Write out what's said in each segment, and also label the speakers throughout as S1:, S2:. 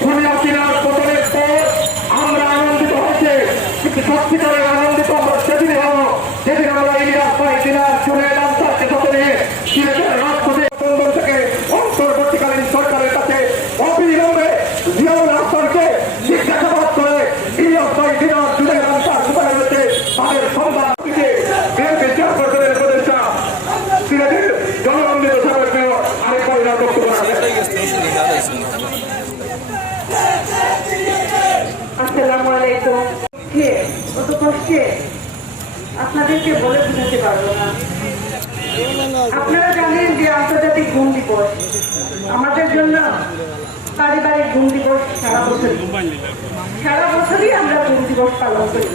S1: কিনার পতনের পর আমরা আনন্দিত হচ্ছে কিন্তু সত্যিকারের আনন্দিত আমরা সেদিন হব যেদিন আমরা ইলিয়াস ভাই কিনার চুলে ডান্সারকে সাথে নিয়ে সিলেটের রাজপথে প্রথম থেকে অন্তর্বর্তীকালীন সরকারের কাছে অবিলম্বে জিয়াউল হাসানকে জিজ্ঞাসাবাদ করে ইলিয়াস ভাই কিনার চুলে ডান্সার কোথায় রয়েছে তাদের সংবাদ দিতে বিএনপি চেয়ারপারসনের উপদেষ্টা সিলেটের জননন্দিত সাবেক মেয়র আরেক পরিণাম বক্তব্য রাখেন
S2: আপনারা জানেন যে আন্তর্জাতিক ঘুম দিবস। আমাদের জন্য পারিবারিক ঘুম দিবস সারা বছর সারা বছরই আমরা ঘুম দিবস পালন করি।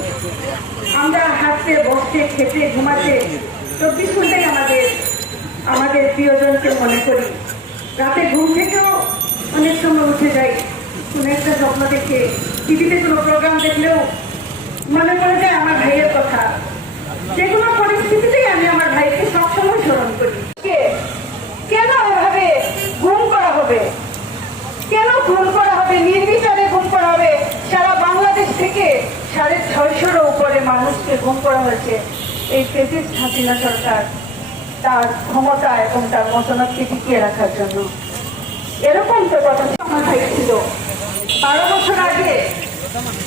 S2: আমরা হাঁটতে, বসতে, খেতে, ঘুমাতে চব্বিশ ঘন্টাই আমাদের আমাদের প্রিয়জনকে মনে করি। রাতে ঘুম থেকেও অনেক সময় উঠে যাই। কোনো একটা স্বপ্ন দেখে টিভিতে কোনো প্রোগ্রাম দেখলেও মনে পড়ে যায় আমার ভাইয়ের কথা। যে কোনো পরিস্থিতিতেই আমি আমার ভাইকে সবসময় স্মরণ করি। কেন এভাবে গুম করা হবে? কেন খুন করা হবে? নির্বিচারে গুম করা হবে? সারা বাংলাদেশ থেকে সাড়ে ছয়শোর উপরে মানুষকে গুম করা হয়েছে। এই ফেসিস্ট হাসিনা সরকার তার ক্ষমতা এবং তার মতামতকে টিকিয়ে রাখার জন্য। এরকম তো কথা আমার ভাই ছিল। বারো বছর আগে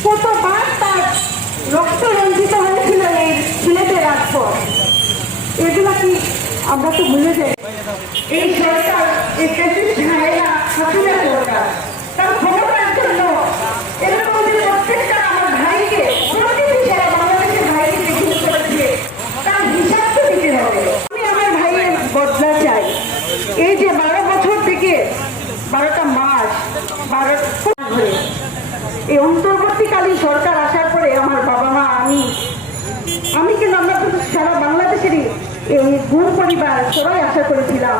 S2: কতবার তার রক্ত রঞ্জিত এই সিলেটের রাজপথ? এগুলা কি আমরা তো ভুলে যাই। এই সরকার ভাইকে তার আমি আমার ভাইয়ের বদলা চাই। এই যে বারো বছর থেকে বারোটা মাস বারো ধরে অন্তর্বর্তীকালীন সরকার আসার পরে আমার বাবা মা, আমি আমি কিন্তু আমরা সারা বাংলাদেশেরই এই গুণ পরিবার সবাই আশা করেছিলাম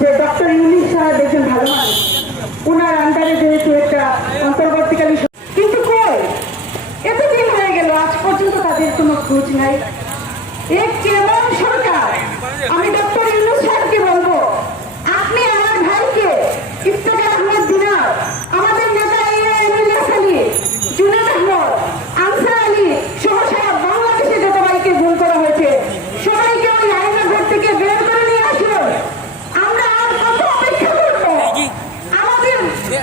S2: যে ডক্টর ইউনিস সাহেব একজন ভালো মানুষ। ওনার আন্ডারে যেহেতু একটা অন্তর্বর্তীকালীন কিন্তু কই? এতদিন হয়ে গেল, আজ পর্যন্ত তাদের কোনো খোঁজ নাই। এ কেমন সরকার? আমি ডক্টর ইউনুস সাহেবকে বলব আপনি আমার ভাইকে ইফতেখার আহমেদ দিনার আমাদের নেতা এমএলএ আলী জুনেদ আহমদ আনসার আলী সহ সারা বাংলাদেশে যত ভাইকে গুম করা হয়েছে সবাইকে ওই আয়না ঘর থেকে বের করে নিয়ে আসুন আমরা আর কত অপেক্ষা করব আমাদের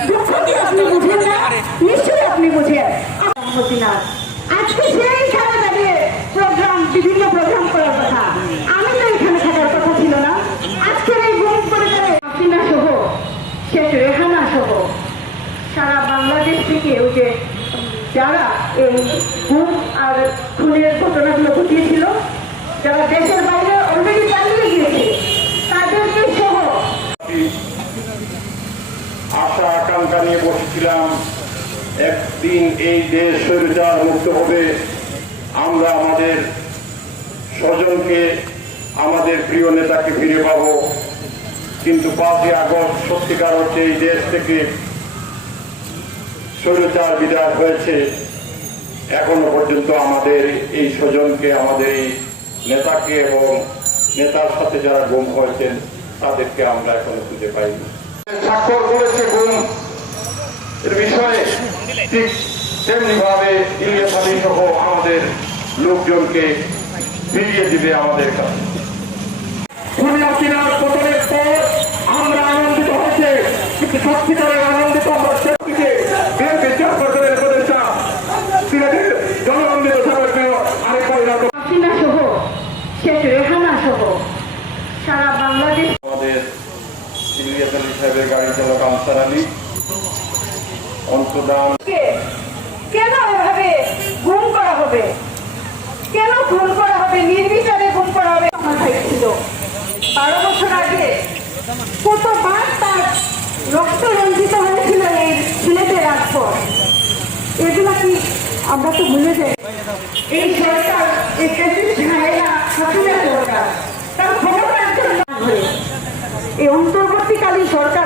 S2: দুঃখ কি আপনি বুঝেন না নিশ্চয়ই আপনি বুঝেন মদিনা সারা বাংলাদেশ থেকে ওই যারা এই গুম আর খুনের ঘটনাগুলো ঘটিয়েছিল, যারা দেশের বাইরে অলরেডি পালিয়ে গিয়েছে, তাদেরকে সহ।
S1: আশা, আকাঙ্ক্ষা নিয়ে বসেছিলাম। একদিন এই দেশ স্বৈরচার মুক্ত হবে। আমরা আমাদের স্বজনকে, আমাদের প্রিয় নেতাকে ফিরে পাব। কিন্তু পাঁচই আগস্ট সত্যিকার হচ্ছে এই দেশ থেকে স্বৈরচার বিদায় হয়েছে। এখনও পর্যন্ত আমাদের এই স্বজনকে, আমাদের এই নেতাকে এবং নেতার সাথে যারা গুম হয়েছেন, তাদেরকে আমরা এখনও খুঁজে পাইনি। স্বাক্ষর করেছে গুম। এর বিষয়ে ঠিক তেমনি ভাবে ইলিয়াস আলী সহ আমাদের লোকজনকে ফিরিয়ে দিবে আমাদের কাছে। খুলনা কিনার পতনের পর আমরা আনন্দিত হচ্ছে কিন্তু সত্যিকারের আনন্দিত আমরা সেদিকে বিএনপি চেয়ারপারসনের উপদেষ্টা সিলেটের জননন্দিত সাবেক আরেক পরিণত।
S2: সহ শেখ রেহানা সহ সারা বাংলাদেশ
S1: আমাদের ইলিয়াস আলী সাহেবের গাড়ি চালক আনসার আলী। অন্তদান
S2: কেন এভাবে গুম করা হবে? কেন খুন করা হবে? নির্বিচারে গুম করা হবে? আমার ভাই ছিল। বারো বছর আগে কতবার তার রক্ত রঞ্জিত হয়েছিল এই সিলেটের রাজপথ? এগুলা কি আমরা তো ভুলে যাই। এই সরকার, এই ভাইয়েরা হাসিনা সরকার তার ক্ষমতার জন্য এই অন্তর্বর্তীকালীন সরকার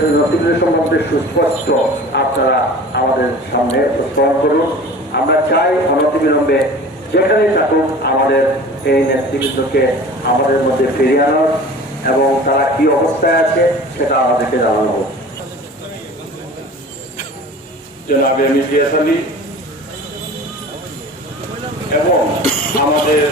S3: নেতৃবৃন্দ সম্বন্ধে সুস্পষ্ট আপনারা আমাদের সামনে স্মরণ করুন। আমরা চাই অনতিবিলম্বে যেখানেই থাকুক আমাদের এই নেতৃবৃন্দকে আমাদের মধ্যে ফিরিয়ে আনার এবং তারা কি অবস্থায় আছে সেটা আমাদেরকে জানানো হোক।
S1: জনাবে মির্জিয়াস আলী এবং আমাদের